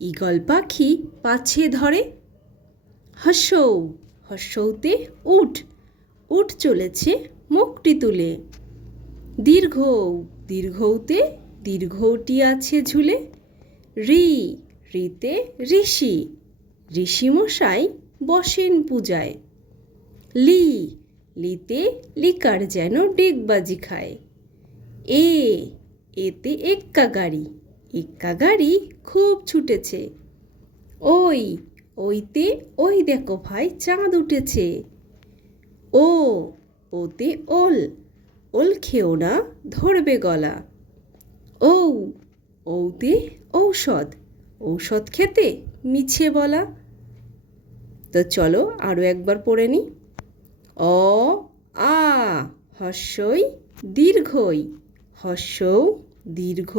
Eagle পাখি পাছে ধরে। হর্ষৌ হর্ষৌতে উঠ উঠ চলেছে মুখটি তুলে। দীর্ঘ, দীর্ঘৌতে দীর্ঘটি আছে ঝুলে। রি, রিতে ঋষি, ঋষিমশাই বসেন পূজায়। লি, লিতে লিকার যেন ডেকবাজি খায়। এ, এতে এক্কা গাড়ি। এক্কা গাড়ি খুব ছুটেছে। ওই, ওইতে, ওই দেখো ভাই, চাঁদ উঠেছে। ও, ওতে ওল ওল খেও না, ধরবে গলা। ও, ওতে ঔষধ ঔষধ খেতে মিছে বলা। তো চলো আরও একবার পড়ে নিই অ, আ, হর্ষই দীর্ঘই হর্ষৌ দীর্ঘ